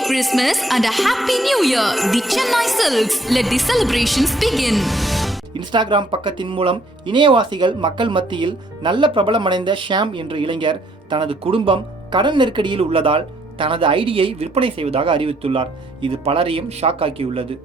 Merry Christmas and a Happy New Year! The Chennai Silks. Let the celebrations begin. Instagram பக்கத்தின் மூலம் இணையவாசிகள் மக்கள் மத்தியில் நல்ல பிரபலமடைந்த ஷாம் என்ற இளைஞர் தனது குடும்பம் கடன் நெருக்கடியில் உள்ளதால் தனது ஐடியை விற்பனை செய்வதாக அறிவித்துள்ளார். இது பலரையும் ஷாக் ஆக்கியுள்ளது.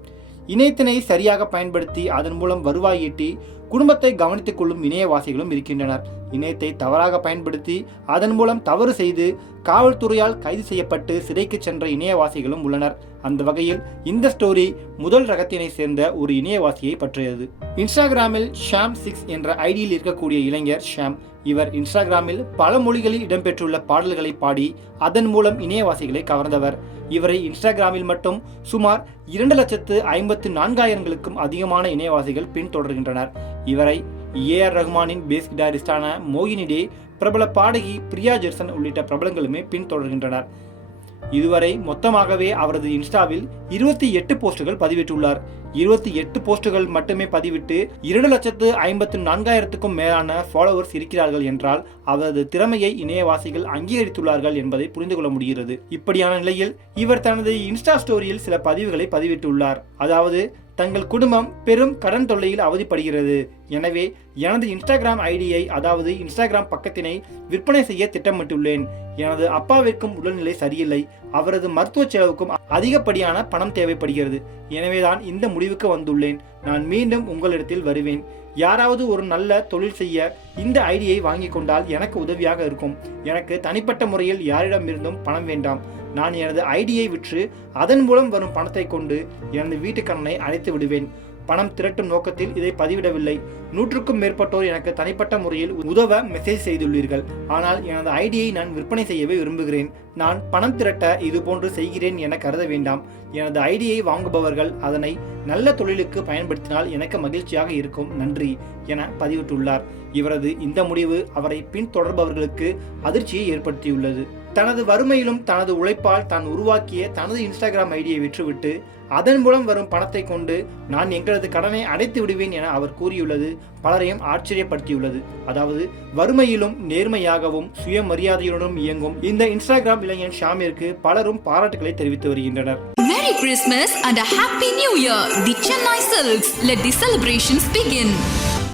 இணையத்தினை சரியாக பயன்படுத்தி அதன் மூலம் வருவாய் ஈட்டி குடும்பத்தை கவனித்துக் கொள்ளும் இணையவாசிகளும் இருக்கின்றனர். இணையத்தை தவறாக பயன்படுத்தி அதன் மூலம் தவறு செய்து காவல்துறையால் கைது செய்யப்பட்டு சிறைக்கு சென்ற இணையவாசிகளும் உள்ளனர். அந்த வகையில் இந்த ஸ்டோரி முதல் ரகத்தினை சேர்ந்த ஒரு இணையவாசியை பற்றியது. இன்ஸ்டாகிராமில் ஷாம் 6 என்ற ஐடியில் இருக்கக்கூடிய இளைஞர் ஷாம். இவர் இன்ஸ்டாகிராமில் பல மொழிகளில் இடம்பெற்றுள்ள பாடல்களை பாடி அதன் மூலம் இணையவாசிகளை கவர்ந்தவர். இவரை இன்ஸ்டாகிராமில் மட்டும் சுமார் 2,54,000க்கும் அதிகமான இணையவாசிகள் பின்தொடர்கின்றனர். இவரை ஏஆர் ரஹ்மானின் பேஸ் கிட்டாரிஸ்டான மோகினி டே, பிரபல பாடகி பிரியா ஜெர்சன் உள்ளிட்ட பிரபலங்களுமே பின்தொடர்கின்றனர். இதுவரை மொத்தமாகவே அவரது இன்ஸ்டாவில் 28 போஸ்டுகள் பதிவிட்டுள்ளார். 28 போஸ்டுகள் மட்டுமே பதிவிட்டு 2,54,000க்கும் மேலான ஃபாலோவர்ஸ் இருக்கிறார்கள் என்றால் அவரது திறமையை இணையவாசிகள் அங்கீகரித்துள்ளார்கள் என்பதை புரிந்து கொள்ள முடிகிறது. இப்படியான நிலையில் இவர் தனது இன்ஸ்டா ஸ்டோரியில் சில பதிவுகளை பதிவிட்டுள்ளார். அதாவது, தங்கள் குடும்பம் பெரும் கடன் தொல்லையில் அவதிப்படுகிறது. எனவே எனது இன்ஸ்டாகிராம் ஐடியை, அதாவது இன்ஸ்டாகிராம் பக்கத்தினை விற்பனை செய்ய திட்டமிட்டுள்ளேன். எனது அப்பாவிற்கும் உடல்நிலை சரியில்லை. அவரது மருத்துவ செலவுக்கும் அதிகப்படியான பணம் தேவைப்படுகிறது. எனவேதான் இந்த முடிவுக்கு வந்துள்ளேன். நான் மீண்டும் உங்களிடத்தில் வருவேன். யாராவது ஒரு நல்ல தொழில் செய்ய இந்த ஐடியை வாங்கி கொண்டால் எனக்கு உதவியாக இருக்கும். எனக்கு தனிப்பட்ட முறையில் யாரிடமிருந்தும் பணம் வேண்டாம். நான் எனது ஐடியை விற்று அதன் மூலம் வரும் பணத்தை கொண்டு எனது வீட்டுக்கடனை அடைத்து விடுவேன். பணம் திரட்டும் நோக்கத்தில் இதை பதிவிடவில்லை. 100க்கும் மேற்பட்டோர் எனக்கு தனிப்பட்ட முறையில் உதவ மெசேஜ் செய்துள்ளீர்கள். ஆனால் எனது ஐடியை நான் விற்பனை செய்யவே விரும்புகிறேன். நான் பணம் திரட்ட இது போன்று செய்கிறேன் என கருத வேண்டாம். எனது ஐடியை வாங்குபவர்கள் அதனை நல்ல தொழிலுக்கு பயன்படுத்தினால் எனக்கு மகிழ்ச்சியாக இருக்கும். நன்றி என பதிவிட்டுள்ளார். இவரது இந்த முடிவு அவரை பின்தொடர்பவர்களுக்கு அதிர்ச்சியை ஏற்படுத்தியுள்ளது. தனது வறுமையிலும் தனது உழைப்பால் தான் உருவாக்கிய தனது இன்ஸ்டாகிராம் ஐடியை விற்றுவிட்டு அதன் மூலம் வரும் பணத்தை கொண்டு நான் எங்களது கடனை அடைத்து விடுவேன் என அவர் கூறியுள்ளது பலரையும் ஆச்சரியப்படுத்தியுள்ளது. அதாவது, வறுமையிலும் நேர்மையாகவும் சுயமரியாதையுடனும் இயங்கும் இந்த இன்ஸ்டாகிராம் இளைஞன் ஷாமிற்கு பலரும் பாராட்டுகளை தெரிவித்து வருகின்றனர். Merry Christmas and a Happy New Year! The Chennai Silks. Let the celebrations begin.